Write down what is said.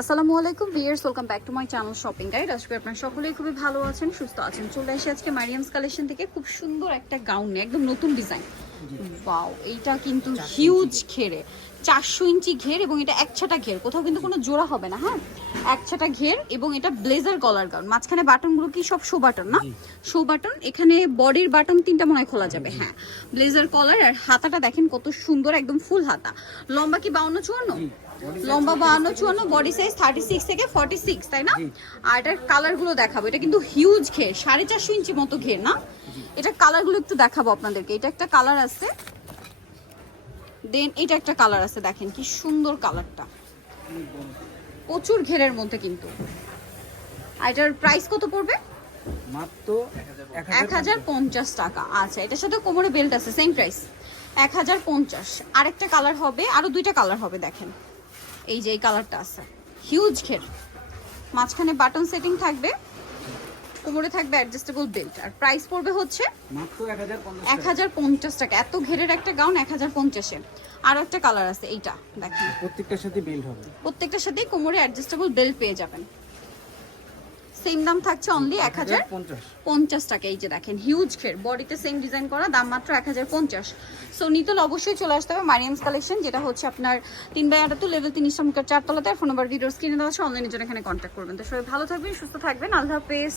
আসসালামু আলাইকুম viewers welcome back to my channel shopping guide আজকে আপনারা সকলেই খুবই ভালো আছেন সুস্থ আছেন। চলে এসে আজকে মারিয়ামস কালেকশন থেকে খুব সুন্দর একটা গাউন নিয়ে একদম নতুন ডিজাইন বাও এইটা কিন্তু হিউজ ঘেরে চারশো ইঞ্চি ঘের এবং এটা একছাটা ঘের। কোথাও কিন্তু কোনো জোড়া হবে না হ্যাঁ? একছাটা ঘের এবং এটা ব্লেজার কলার গাউন মাঝখানে বাটনগুলো কি সব শো বাটন না? শো বাটন এখানে বডির বাটন তিনটা মনে হয় খোলা যাবে হ্যাঁ। ব্লেজার কলার আর হাতাটা দেখেন কত সুন্দর একদম ফুল হাতা। লম্বা কি বাউন্ন চুয়ান্ন লম্বা বাহান্ন চুয়ান্ন বডি সাইজ থার্টি সিক্স থেকে ফর্টি সিক্স তাই না? আর এটার কালারগুলো দেখাবো। এটা কিন্তু হিউজ ঘের সাড়ে চারশো ইঞ্চি মতো ঘের না? এটা কালারগুলো একটু দেখাবো আপনাদেরকে। এটা একটা কালার আছে। দেন এটা একটা কালার আছে দেখেন কি সুন্দর কালারটা প্রচুর ঘেরের মধ্যে কিন্তু। আর এটার প্রাইস কত পড়বে? মাত্র এক হাজার পঞ্চাশ টাকা। আচ্ছা এটার সাথে কোমরে বেল্ট আছে সেম প্রাইস এক হাজার পঞ্চাশ। আরেকটা কালার হবে আরও দুইটা কালার হবে দেখেন। এই যে এই কালারটা আছে। হিউজ ঘের। মাঝখানে বাটন সেটিং থাকবে। কোমরে থাকবে অ্যাডজাস্টেবল বেল্ট আর প্রাইস পড়বে হচ্ছে এক হাজার পঞ্চাশ টাকা। এত ঘেরের একটা গাউন এক হাজার পঞ্চাশে। আর একটা কালার আছে এইটা দেখেন। প্রত্যেকটার সাথে বিল্ড হবে। প্রত্যেকটার সাথেই কোমরে অ্যাডজাস্টেবল বেল্ট পেয়ে যাবেন। সেম দাম থাকছে অনলি এক হাজার পঞ্চাশ। টাকা। এই যে দেখেন হিউজ খের বডিতে সেম ডিজাইন করা দাম মাত্র এক হাজার পঞ্চাশ। সো নিতল অবশ্যই চলে আসতে হবে মারিয়ামস কালেকশন যেটা হচ্ছে আপনার তিন বাই আটাত্তর লেভেল তিন ইসলামিকার চারতলাতে। ফোন নাম্বার ভিডিওস কিনে দেওয়া আছে অনলাইনের জন্য এখানে কন্ট্যাক্ট করবেন। তো সবাই ভালো থাকবেন সুস্থ থাকবেন। আল্লাহ হাফেজ।